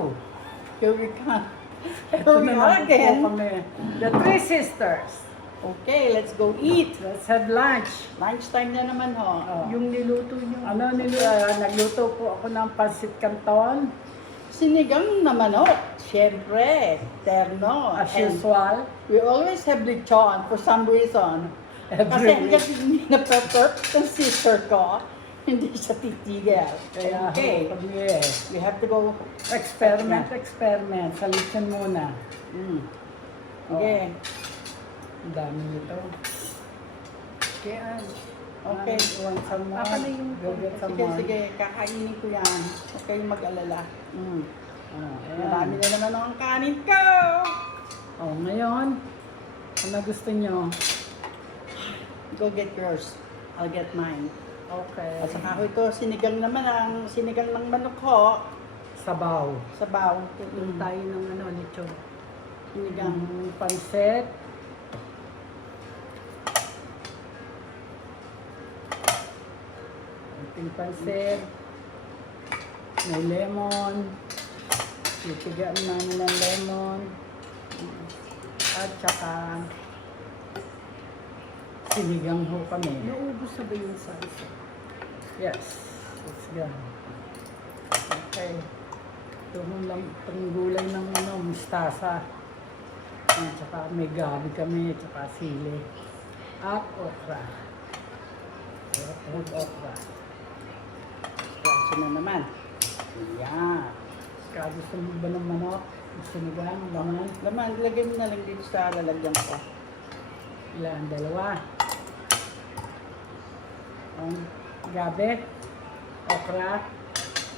go! Here we come. Ito Here we na are naman po again. kami. The Three Sisters. Okay, let's go eat. Let's have lunch. Lunchtime na naman ho. Oh. Yung niluto nyo. Nagluto po ako ng pancit canton. Sinigang na manok. Siyempre, terno. As And usual. we always have lechon for some reason. Kasi Every hanggang week. hindi na-prepare ng sister ko, hindi siya titigil. Kaya Okay, kami we have to go. experiment. Sa lechon muna. Okay. Ang dami nito. Kaya, Okay. You want some more? Ako na yung... Go get some Sige, more. sige. Kakainin ko yan. Huwag kayong mag-alala. Ayan. Marami na naman ang kanin ko! Oh, ngayon, ano gusto nyo? Go get yours. I'll get mine. Okay. At saka ito, sinigang naman ang sinigang ng manok ho. Sabaw. Sabaw. Tayo ng lechon. Sinigang. Pansit. Ating pansit. May lemon. Titigaan namin ng lemon. At saka sinigang ho kami. Naubos na ba yung salsa? Yes. Let's go. Okay. Ito lang itong gulay ng mustasa. At saka may gabi kami, at saka sili. At okra. Okra. Kaso na naman. Yan. Kaya gusto mo ba ng manok? Sinigang, laman? Laman, lagay mo na lang dito sa lalagyan ko. Ilan? Dalawa. Gabi. Okra.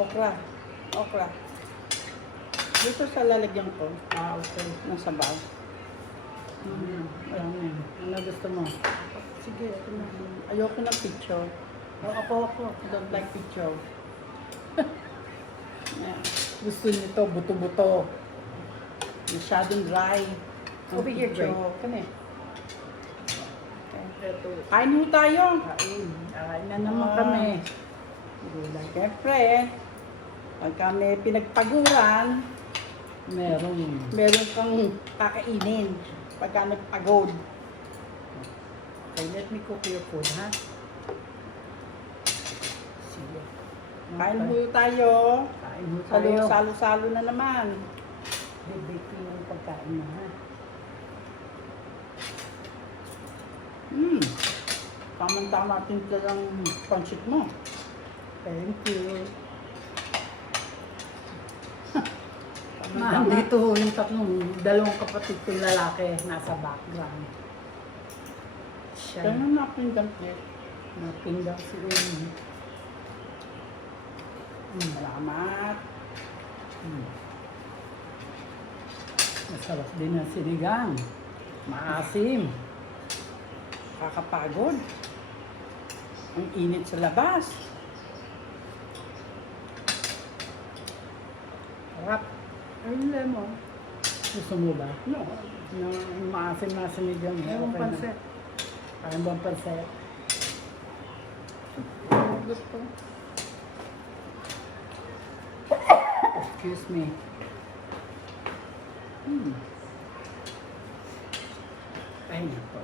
Okra. Okra. Dito sa lalagyan ko. Okay. Ng sabaw. Ayan. Ano gusto mo? Sige, ito na. Ayoko ng picture. Ako. I don't like picture. Yan. Gusto niyo to, buto-buto. Masyadong dry. Over here, Jay. Kani. Ito. Kain ho tayo. Kain. Kain na naman kami. Gulay. Siyempre, pagka may pinagpaguran, meron kang kakainin. Pagka nagpagod. Okay, let me cook your food, ha? Sige. Kain ho tayo. Kain mo tayo. Salo-salo na naman. Bibake ko yung pagkain mo, ha? Tama-tama timpla lang pancit mo. Thank you. Dito ho yung dalawang kapatid kong lalaki nasa background. Siya. Kaya na napindang plate. Napindang si Amy. Salamat. Masarap din ang sinigang. Maasim. Kakapagod. Ang init sa labas. Harap. Ay, lemon. Gusto mo ba? No. Yung maasim na sinigang. Mayroong okay na. pansit. Parang bang pansit? Gusto. Excuse me. Ay, nako.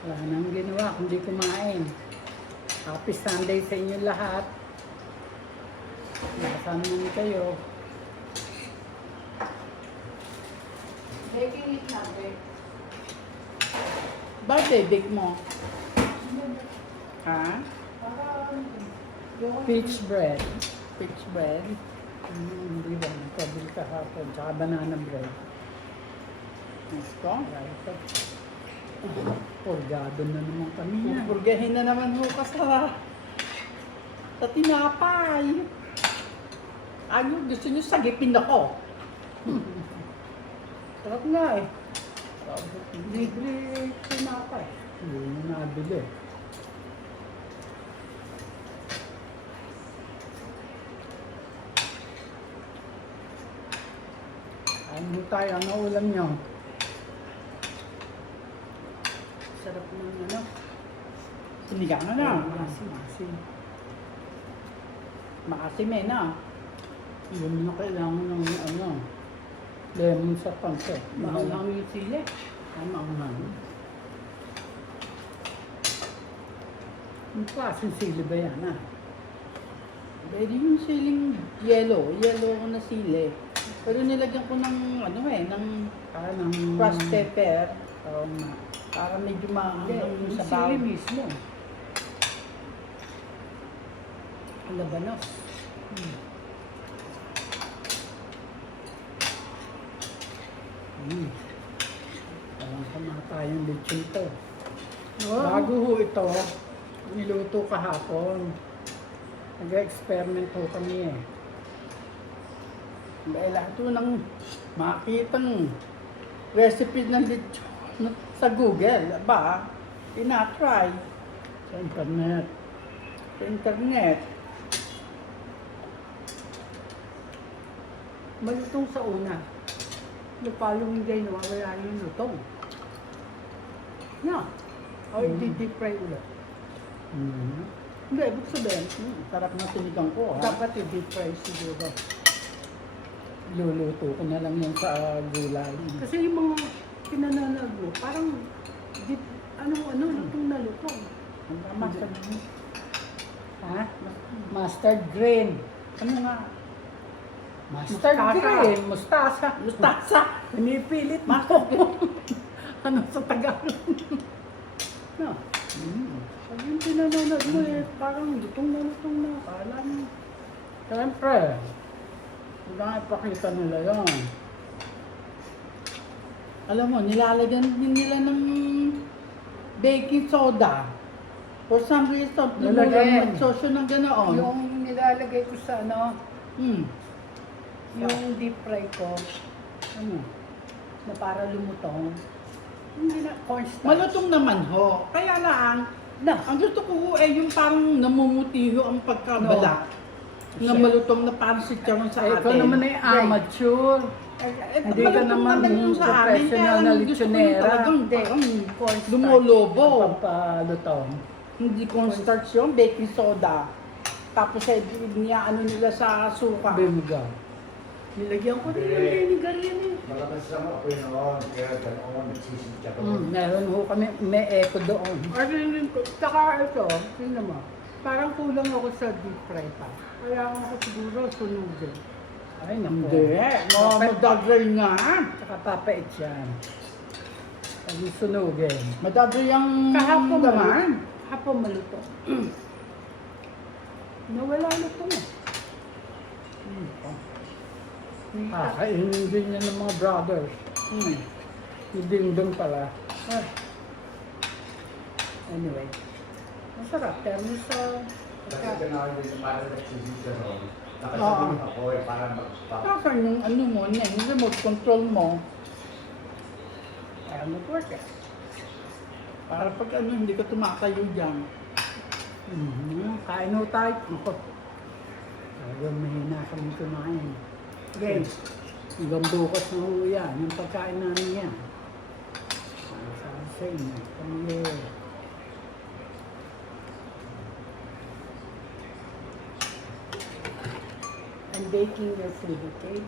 Wala nang ginawa kundi kumain. Happy Sunday sa inyo lahat. Nasaan naman kayo? Baking it na, bake. Bakit bake mo? Ha? Peach bread. Peach bread. Hindi ba? Nagkabil kahapon. Tsaka banana bread. Gusto? Kaya ito. Purgado na naman kami yan. Pupurgahin na naman ho ka sa tinapay. Ano, gusto nyo sagipin ako? Sarap nga eh. Libre tinapay. Hindi mo nabili. Ano tayo? Ano ulam nyo? Sarap ng sinigang na. Maasim. Maasim eh na. Yun na kailangan ng ano, lemon sa pancit. Maanghang yung sili. Maanghang. Yung klaseng sili ba yan, ah? Pwede yung siling yellow. Yellow ko na sili. Pero nilagyan ko ng ng Parang crushed pepper. Oo nga. Para medyo Hindi, maanghang yung yung sabaw. sili mismo. Labanos. Parang kamata yung lechon to. Bago ho ito, niluto kahapon. Nag-experiment ho kami eh. Dahil lahat ito ng makitang recipe ng lechon sa Google. Ba, tinatry Sa internet. sa internet. Malutong sa una. The following day, nawawala yung lutong. Yeah. O i-deep fry ulit. Hindi, ibig sabihin, sarap na sinigang ko. Ha? Dapat i-deep fry siguro. Luluto ko na lang yan sa gulay. Kasi yung mga pinanonod mo, parang deep, lutong na lutong. Mustard. Ha? Mustard green. Ano nga? Mustard Mustasa. green. Mustasa. Mustasa. Pinipilit mo. Ano sa Tagalog? No. Pag yung pinanonood mo eh, parang lutong na. Kala mo. Siyempre, hanggang ipakita nila yun. Alam mo, nilalagyan din nila ng baking soda. For some reason, Lalagyan. magsosyo ng ganoon. Yung nilalagay ko sa Hmm. yung deep fry ko, na para lumutong, hindi na cornstarch. Malutong naman ho. Kaya lang, Na, ang gusto ko ho ay yung parang namumutiho ang pagkabala. Na malutong na parang si Charon sa atin. ikaw naman ay amateur. Hindi ka malutong naman yung sa amin, professional kaya na lang gusto ko yung lechonera. talagang parang Cornstarch. lumolobo. Pampalutong. Hindi cornstarch yung baking soda. Tapos ay niya nila sa suka. Vinegar. Nilagyan ko rin ng vinegar yan eh. Malakas lang ako yun noon, kaya ganoon, nagsisidya ko. Meron ho kami, may echo doon. Tsaka ito, tingnan mo. Parang kulang ako sa deep fry pa. Kaya ako siguro sunugin. Ay, naku. Hindi. Madadry nga. Tsaka papait yan. Pag sunugin. Madadry ang Kahapon naman. Hapon maluto. Nawala na ito. Kakainin din niya ng mga brothers. Yung dingdong pala. Anyway. Masarap. Termo sa... Kasi ganoon din parang nagsisidya noon. Nakasabihin ako eh, parang Saka yung mo niya, yung remote control mo. Kaya mag-work eh. Para pag hindi ka tumatayo dyan. Kain ho tayo. Ako. Talagang mahina kami kumain. Okay. Hanggang bukas na ho yan. Yung pagkain namin yan. Sabi sa inyo. Kami I'm baking your food, okay?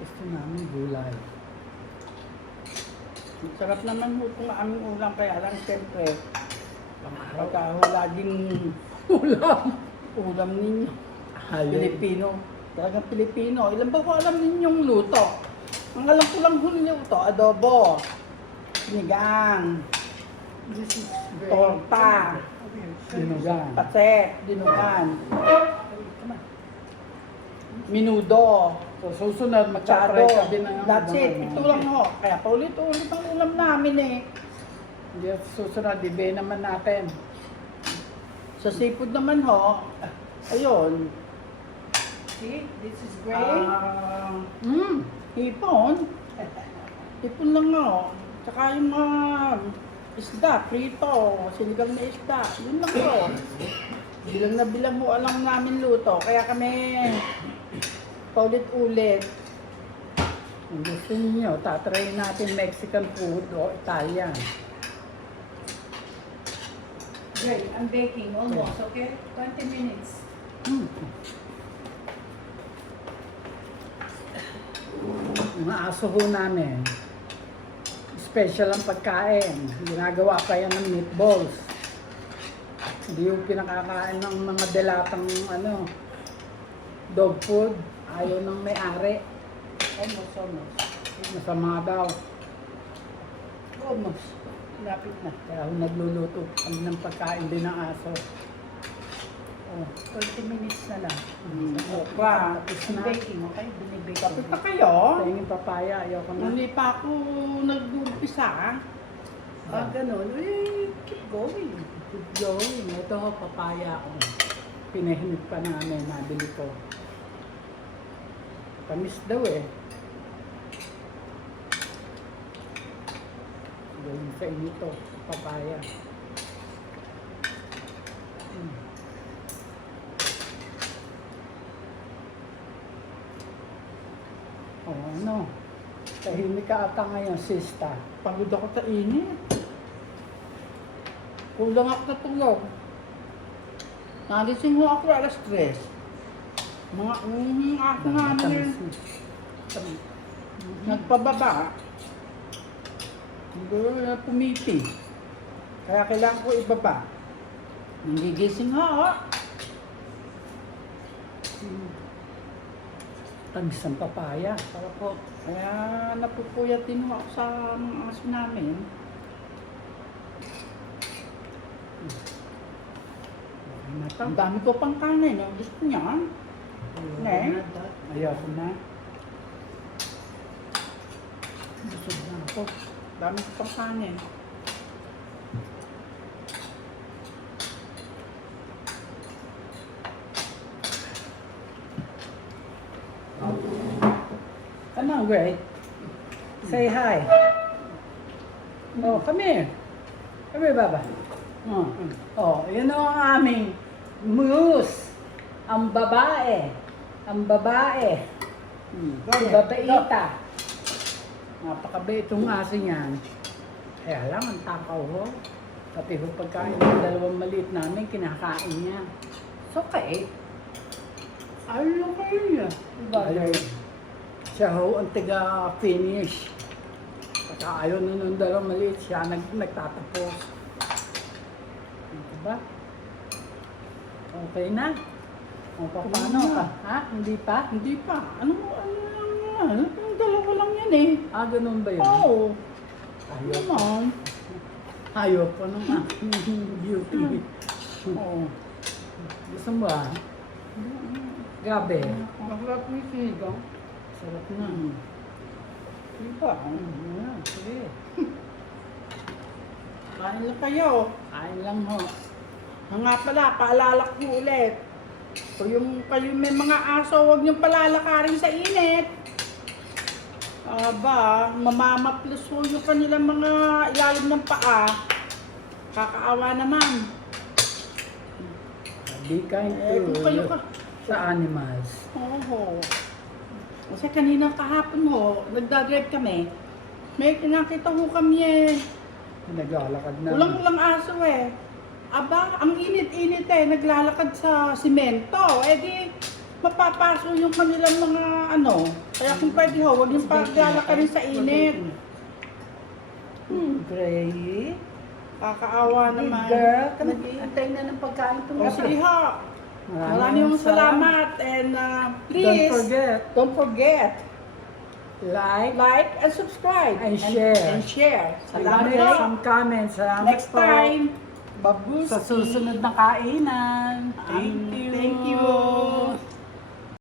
Gusto namin gulay. Sarap naman ho itong aming ulam, kaya lang siyempre, pagka laging ulam ninyo. Pilipino. Talagang Pilipino. Ilan ba ko alam ninyong luto? Ang alam ko lang huli luto, adobo, sinigang, This is very... torta, Dinugan. paset, dinugan, minudo, So, susunod, machado. magtatry ka din ng... That's it. Ito lang ho. Kaya paulit-ulit ang ulam namin eh. Hindi, susunod, ibe naman natin. Sa seafood naman ho, ayun, See, this is hipon. Hipon lang ho. Tsaka yung mga isda, prito, sinigang na isda. Yun lang ho. Bilang na bilang ho alam namin luto. Kaya kami paulit-ulit. Kung gusto niyo, tatry natin Mexican food o Italian. Great, I'm baking almost, okay? 20 minutes. Mga aso ho namin. Special ang pagkain. Ginagawa pa yan ng meatballs. Hindi yung pinakakain ng mga delatang dog food. Ayaw ng may-ari. Almost. Masama daw. Almost. Lapit na. Kaya ako nagluluto kami ng pagkain din ng aso. Oh, 30 minutes na lang. Okra. tapos Yung na. baking, okay? Binibake Tapos ko. pa kayo? Tingin papaya, ayoko na. Hindi pa ako nag-umpisa. Ganun. Keep going. Keep going. Ito ho, papaya. Oh. Pinahinit pa namin, nabili ko. Tamis daw eh. Gawin sa inito, papaya. Oh, tahimik ka ata ngayon, sista. Pagod ako sa init. Kulang ako sa tulog. Nagising ho ako alas 3. Mga ako nga Tamis. nagpababa. Hindi na pumiti. Kaya kailangan ko ibaba. Nagigising ho. Tamis ang papaya. Para po. Kaya napupuyat din ho ako sa mga aso namin. Ang dami ko pang kanin. No? Gusto niya. Ne? Ayoko na. Busog na ako. Dami ko pang kanin. Come on, Gray. Say hi. Oh, come here. Come here, Baba. Oh, yun ang aming muse. Ang babae. Ang babae. Si Babaita. Napakabait itong aso niyan. Kaya lang, ang takaw ho. Pati ho pagkain ng dalawang maliit namin, kinakain niya. It's okay. Ayaw kayo niya. Ayaw. Siya ho ang tiga-finish. Pagka ayaw na ng dalawang maliit, siya nagtatapos. Diba? Okay na? O paano ka? Ha? Hindi pa? Hindi pa. Ano yung dalawa lang yan eh. Ah, ganun ba yun? Oo. Ayaw pa. Naman. Ayaw pa nung beauty. Oo. Gusto mo ba? Gabi. Masarap yung sigang. Sarap na. Diba? Yeah, sige. Kain lang kayo. Kain lang ho. Nga pala, paalala ko ulit. Kung kayo may mga aso, huwag niyong palalakarin sa init. Aba, mamamaplos ho yung kanilang mga ilalim ng paa. Kakaawa naman. Be kind Kung kayo to sa animals. Oo. Kasi kanina kahapon ho, nagdadrive kami. May nakita ho kami eh. Naglalakad na. Ulang-ulang aso eh. Aba, ang init-init eh. Naglalakad sa simento. Eh di, mapapaso yung kanilang mga ano. Kaya kung pwede ho, huwag yung paglalakarin sa init. Gray. Kakaawa Big naman. girl, nag-iintay na ng pagkain O tuloy. sige ho. Maraming salamat. And please, don't forget. Like And subscribe. And share. And share. Salamat Salamat ho. some comments. Salamat Next po time. Babuski. sa susunod na kainan. Thank you. Thank you.